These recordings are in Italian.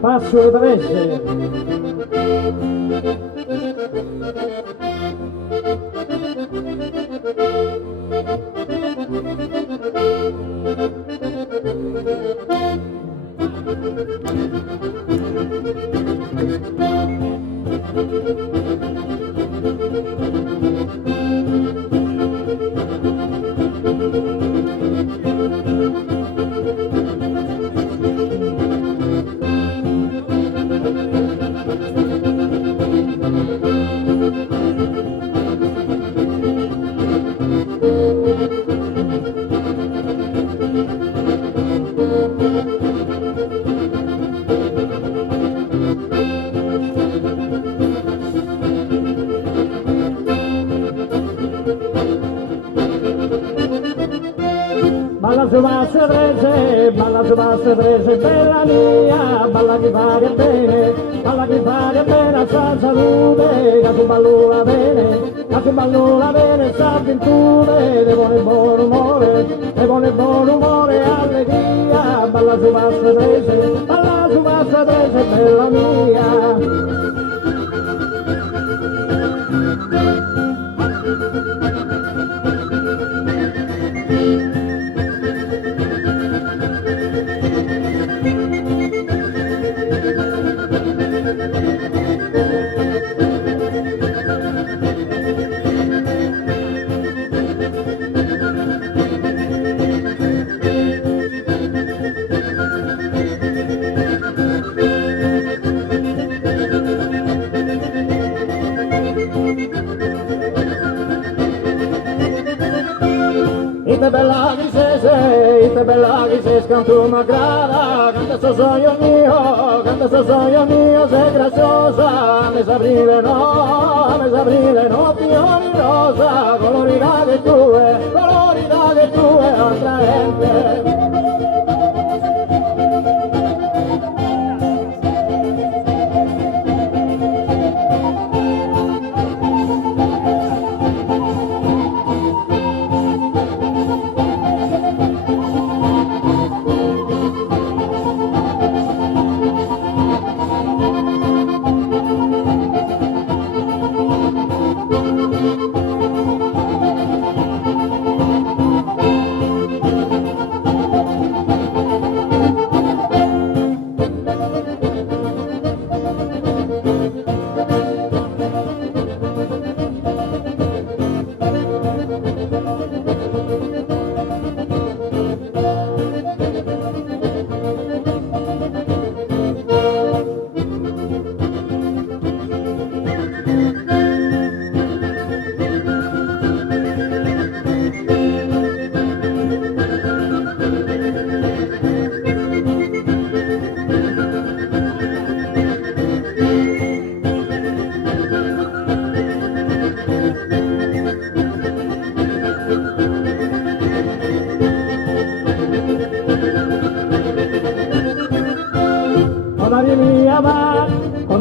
Passo Trese. Balla su basso prese, bella mia, balla che fare bene, sa salute, che su ballula bene, sa avventure, e buon umore, allegria, balla su basso prese, bella mia. Ite bella che sei scanto magrada, canta sto sogno mio, sei graziosa, a mese aprile no, fiori rosa, colori che tue, attraente.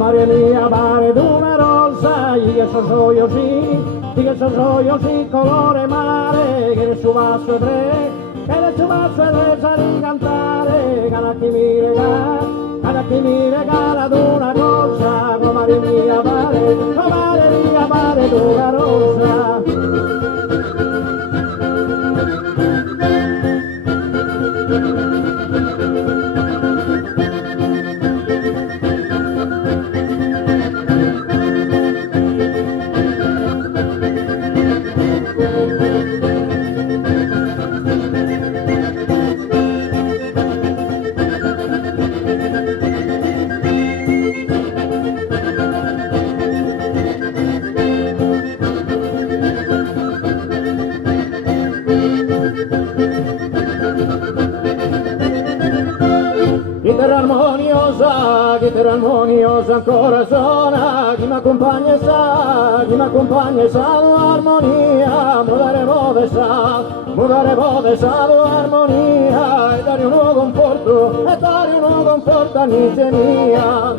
Maria mia, mare d'una rosa, io so io sì, colore mare, che ne su basso tre, sa di cantare, cada chi mi regala d'una rosa, come Maria mia, mare d'una rosa. Chitarra armoniosa ancora suona, chi m'accompagna sa l'armonia, mudare muove sa l'armonia, e dare un nuovo conforto, amici mia.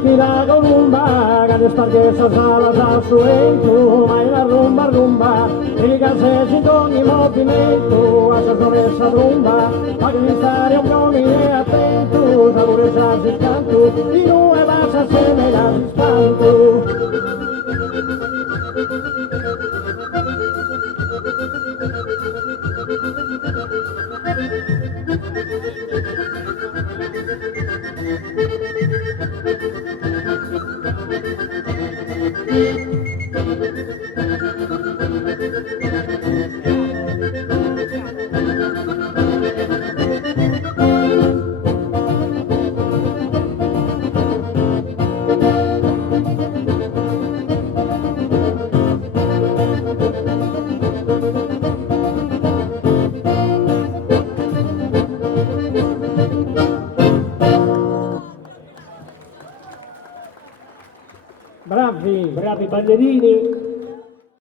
chi la columba, che ti sparghessa sala al suento, ma la rumba rumba, e che se si ogni movimento, a sa soressa rumba, ma che mi stare un po' attento, sapore sa si canto, di noi passa assieme da spanto. Bravi ballerini.